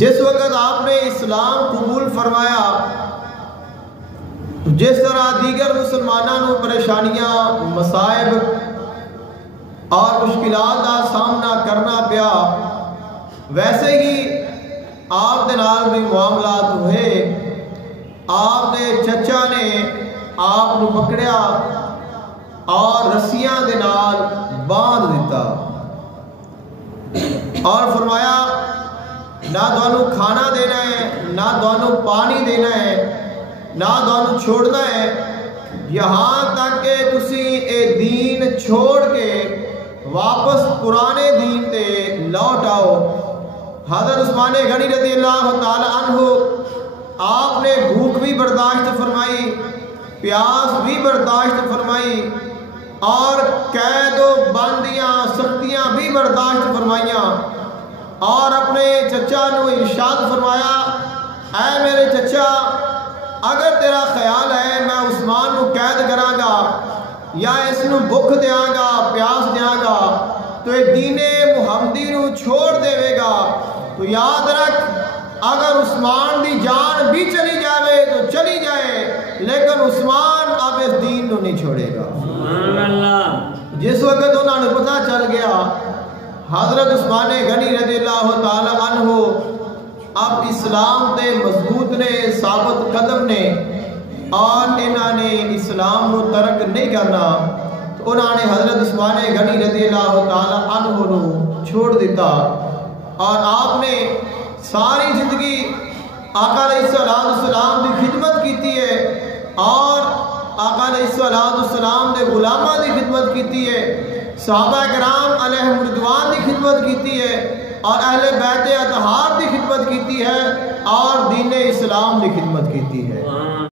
جس وقت آپ نے اسلام قبول فرمایا تو جس طرح دیگر مسلمانوں پریشانیاں مصائب اور مشکلات کا سامنا کرنا پیا ویسے ہی آپ دے نال بھی معاملات ہوئے. آپ دے چچا نے آپ کو پکڑیا اور رسیاں دے نال باندھ دیتا اور فرمایا نہ دونوں کھانا دینا ہے نہ دونوں پانی دینا ہے نہ دونوں چھوڑنا ہے یہاں تک کہ تسی اے دین چھوڑ کے واپس پرانے دین تے لوٹ آؤ. حضرت عثمان غنی رضی اللہ تعالی عنہ آپ نے بھوک بھی برداشت فرمائی پیاس بھی برداشت فرمائی اور قید و بندیاں سختیاں بھی برداشت فرمائیاں اور اپنے چچا نو ارشاد فرمایا اے میرے چچا اگر تیرا خیال ہے میں عثمان نو قید کراں گا یا اس نو بھوک دیاں گا پیاس دیاں گا تو یہ دین محمدی نو چھوڑ دے گا تو یاد رکھ اگر عثمان دی جان بھی چلی جائے تو چلی جائے لیکن عثمان اب اس دین نو نہیں چھوڑے گا. جس وقت انہوں نے پتہ چل گیا حضرت عثمان غنی رضی اللہ تعالی عنہ اب اسلام تے مضبوط نے ثابت قدم نے اور انہوں نے اسلام نو ترک نہیں کرنا تو انہوں نے حضرت عثمان غنی رضی اللہ تعالی عنہ نو چھوڑ دیتا اور آپ نے ساری زندگی آقا علیہ السلام کی خدمت کیتی ہے اور آقا علیہ السلام نے غلامہ کی خدمت کیتی ہے صحابہ کرام علیہم رضوان کی خدمت کیتی ہے اور اہل بیت اطہار کی خدمت کیتی ہے اور دین اسلام کی خدمت کیتی ہے.